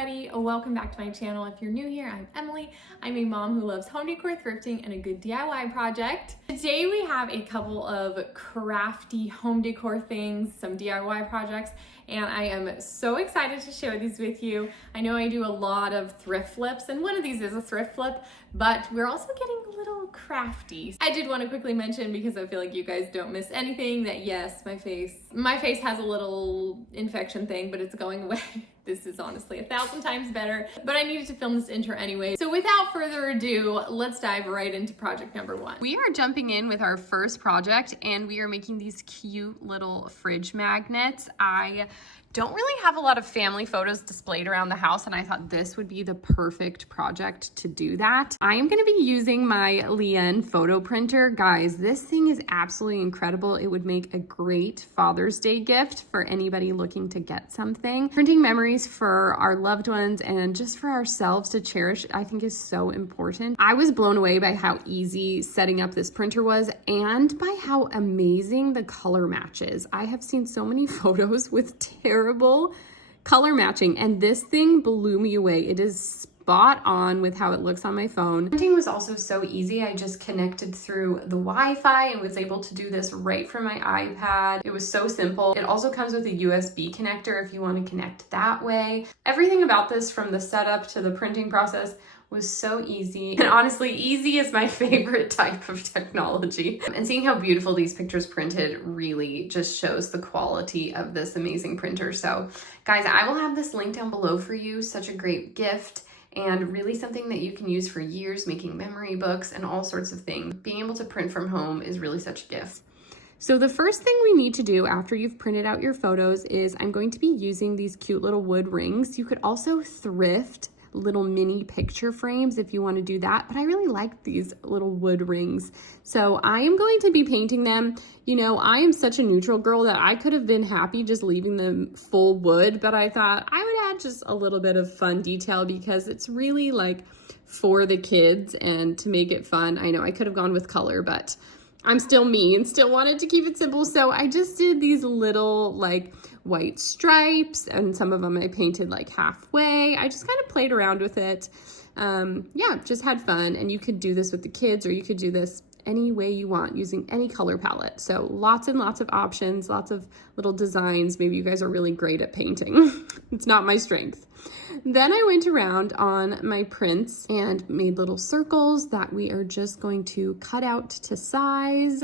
everybody, welcome back to my channel. If you're new here, I'm Emily. I'm a mom who loves home decor, thrifting, and a good DIY project. Today we have a couple of crafty home decor things, some DIY projects, and I am so excited to share these with you. I know I do a lot of thrift flips, and one of these is a thrift flip, but we're also getting a little crafty. I did want to quickly mention, because I feel like you guys don't miss anything, that yes, my face has a little infection thing, but it's going away. This is honestly 1,000 times better, but I needed to film this intro anyway. So without further ado, let's dive right into project number one. We are jumping in with our first project, and we are making these cute little fridge magnets. I don't really have a lot of family photos displayed around the house, and I thought this would be the perfect project to do that. I am gonna be using my Lien photo printer. Guys, this thing is absolutely incredible. It would make a great Father's Day gift for anybody looking to get something. Printing memories for our loved ones and just for ourselves to cherish, I think is so important. I was blown away by how easy setting up this printer was and by how amazing the color matches. I have seen so many photos with terrible color matching, and this thing blew me away. It is spot on with how it looks on my phone. Printing was also so easy. I just connected through the Wi-Fi and was able to do this right from my iPad. It was so simple. It also comes with a USB connector if you want to connect that way. Everything about this, from the setup to the printing process, was so easy. And honestly, easy is my favorite type of technology. And seeing how beautiful these pictures printed really just shows the quality of this amazing printer. So guys, I will have this link down below for you. Such a great gift, and really something that you can use for years, making memory books and all sorts of things. Being able to print from home is really such a gift. So the first thing we need to do after you've printed out your photos is I'm going to be using these cute little wood rings. You could also thrift little mini picture frames if you want to do that, but I really like these little wood rings. So I am going to be painting them. You know, I am such a neutral girl that I could have been happy just leaving them full wood, but I thought I would add just a little bit of fun detail because it's really like for the kids and to make it fun. I know I could have gone with color, but I'm still me and still wanted to keep it simple. So I just did these little like white stripes, and some of them I painted like halfway. I just kind of played around with it. Yeah, just had fun. And you could do this with the kids, or you could do this any way you want using any color palette. So lots and lots of options, lots of little designs. Maybe you guys are really great at painting. It's not my strength. Then I went around on my prints and made little circles that we are just going to cut out to size.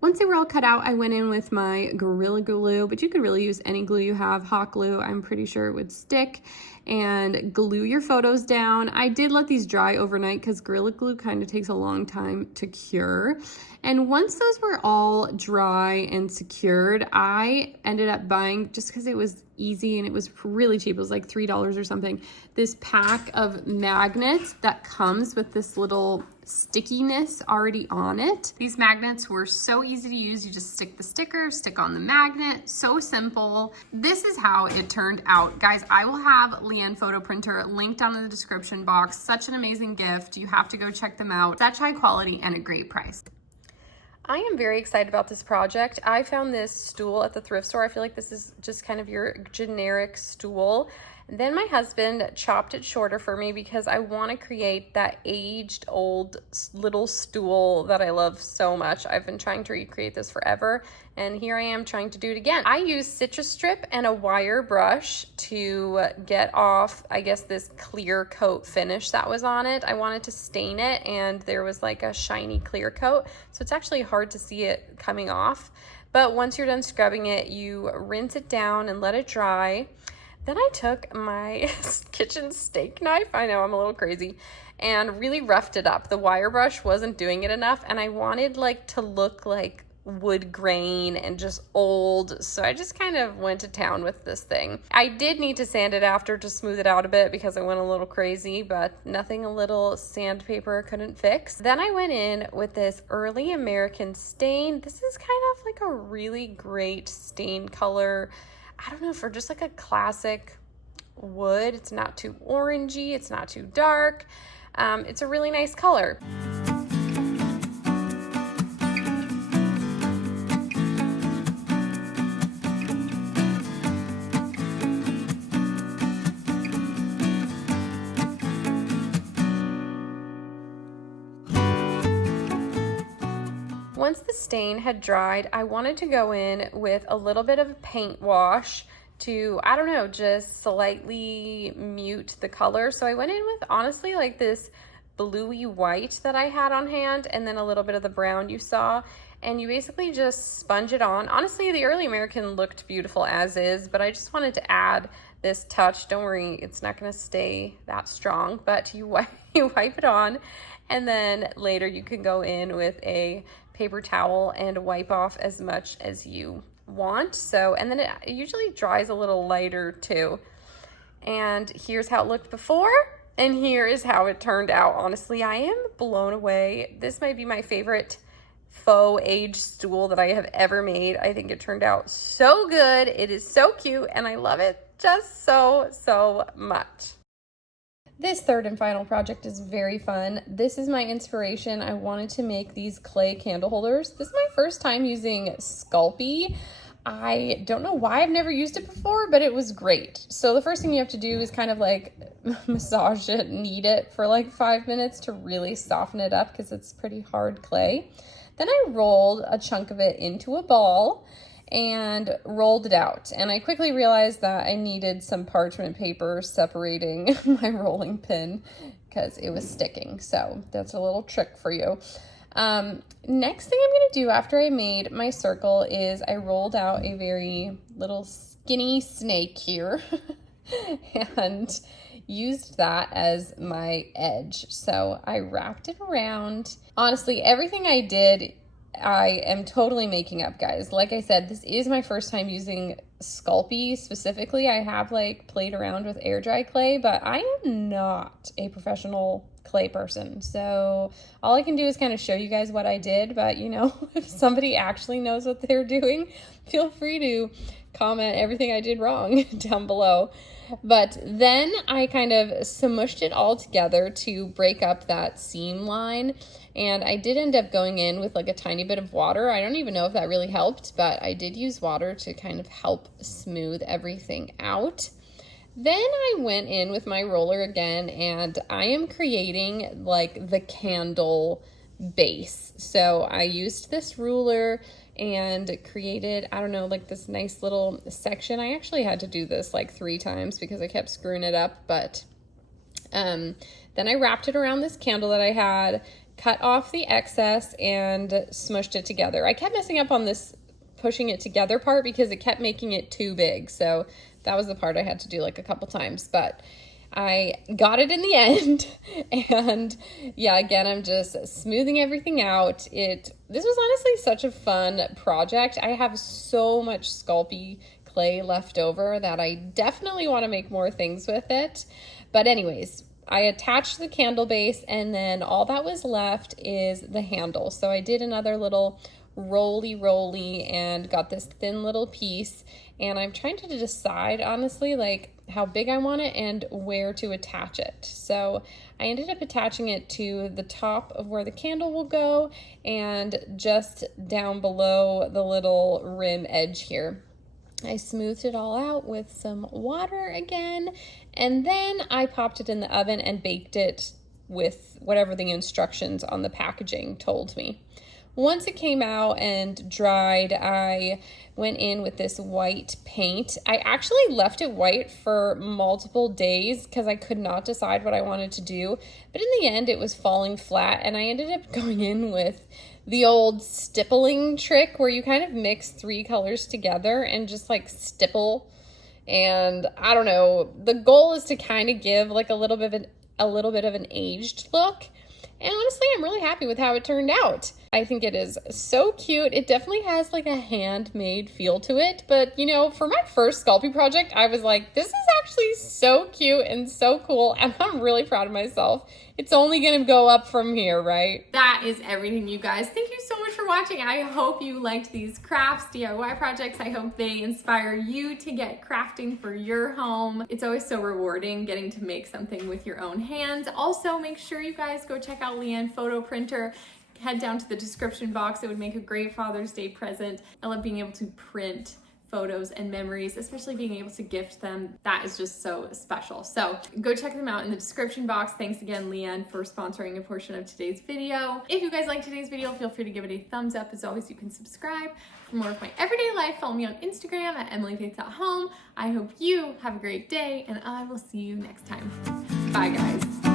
Once they were all cut out, I went in with my Gorilla Glue, but you could really use any glue you have. Hot glue, I'm pretty sure it would stick, and glue your photos down. I did let these dry overnight because Gorilla Glue kind of takes a long time to cure. And once those were all dry and secured, I ended up buying, just because it was easy and it was really cheap, it was like $3 or something, this pack of magnets that comes with this little stickiness already on it. These magnets were so easy to use. You just stick the sticker, stick on the magnet, so simple. This is how it turned out. Guys, I will have Lien photo printer linked down in the description box. Such an amazing gift. You have to go check them out. Such high quality and a great price. I am very excited about this project. I found this stool at the thrift store. I feel like this is just kind of your generic stool. Then my husband chopped it shorter for me because I want to create that aged old little stool that I love so much. I've been trying to recreate this forever, and here I am trying to do it again. I used citrus strip and a wire brush to get off, I guess, this clear coat finish that was on it. I wanted to stain it, and there was like a shiny clear coat, so it's actually hard to see it coming off. But once you're done scrubbing it, you rinse it down and let it dry. Then I took my kitchen steak knife, I know I'm a little crazy, and really roughed it up. The wire brush wasn't doing it enough, and I wanted like to look like wood grain and just old, so I just kind of went to town with this thing. I did need to sand it after to smooth it out a bit because I went a little crazy, but nothing a little sandpaper couldn't fix. Then I went in with this early American stain. This is kind of like a really great stain color. I don't know, for just like a classic wood. It's not too orangey, it's not too dark. It's a really nice color. Once the stain had dried, I wanted to go in with a little bit of paint wash to, I don't know, just slightly mute the color. So I went in with, honestly, like this bluey white that I had on hand, and then a little bit of the brown you saw, and you basically just sponge it on. Honestly, the Early American looked beautiful as is, but I just wanted to add this touch. Don't worry, it's not gonna stay that strong, but you wipe it on, and then later you can go in with a paper towel and wipe off as much as you want. So, and then it usually dries a little lighter too. And here's how it looked before, and here is how it turned out. Honestly, I am blown away. This might be my favorite faux age stool that I have ever made. I think it turned out so good. It is so cute, and I love it just so much. This third and final project is very fun. This is my inspiration. I wanted to make these clay candle holders. This is my first time using Sculpey. I don't know why I've never used it before, but it was great. So the first thing you have to do is kind of like massage it, knead it for like 5 minutes to really soften it up because it's pretty hard clay. Then I rolled a chunk of it into a ball and rolled it out. And I quickly realized that I needed some parchment paper separating my rolling pin because it was sticking. So that's a little trick for you. Next thing I'm gonna do after I made my circle is I rolled out a very little skinny snake here and used that as my edge. So I wrapped it around. Honestly, everything I did, I am totally making up, guys. Like I said, this is my first time using Sculpey specifically. I have like played around with air dry clay, but I am not a professional clay person. So all I can do is kind of show you guys what I did, but you know, if somebody actually knows what they're doing, feel free to comment everything I did wrong down below. But then I kind of smushed it all together to break up that seam line. And I did end up going in with like a tiny bit of water. I don't even know if that really helped, but I did use water to kind of help smooth everything out. Then I went in with my roller again, and I am creating like the candle base. So I used this ruler and created, I don't know, like this nice little section. I actually had to do this like 3 times because I kept screwing it up, but then I wrapped it around this candle that I had, cut off the excess, and smushed it together. I kept messing up on this pushing it together part because it kept making it too big. So that was the part I had to do like a couple times, but I got it in the end. And yeah, again, I'm just smoothing everything out. This was honestly such a fun project. I have so much Sculpey clay left over that I definitely want to make more things with it. But anyways, I attached the candle base, and then all that was left is the handle. So I did another little roly and got this thin little piece, and I'm trying to decide honestly like how big I want it and where to attach it. So I ended up attaching it to the top of where the candle will go and just down below the little rim edge here. I smoothed it all out with some water again, and then I popped it in the oven and baked it with whatever the instructions on the packaging told me. Once it came out and dried, I went in with this white paint. I actually left it white for multiple days because I could not decide what I wanted to do. But in the end, it was falling flat, and I ended up going in with the old stippling trick where you kind of mix 3 colors together and just like stipple. And I don't know, the goal is to kind of give like a little bit of an aged look. And honestly, I'm really happy with how it turned out. I think it is so cute. It definitely has like a handmade feel to it, but you know, for my first Sculpey project, I was like, this is actually so cute and so cool, and I'm really proud of myself. It's only gonna go up from here, right? That is everything, you guys. Thank you so much for watching. I hope you liked these crafts, DIY projects. I hope they inspire you to get crafting for your home. It's always so rewarding getting to make something with your own hands. Also, make sure you guys go check out Leanne Photo Printer. Head down to the description box. It would make a great Father's Day present. I love being able to print photos and memories, especially being able to gift them. That is just so special. So go check them out in the description box. Thanks again, Leanne, for sponsoring a portion of today's video. If you guys liked today's video, feel free to give it a thumbs up. As always, you can subscribe for more of my everyday life. Follow me on Instagram at emilyfaith.home. I hope you have a great day, and I will see you next time. Bye, guys.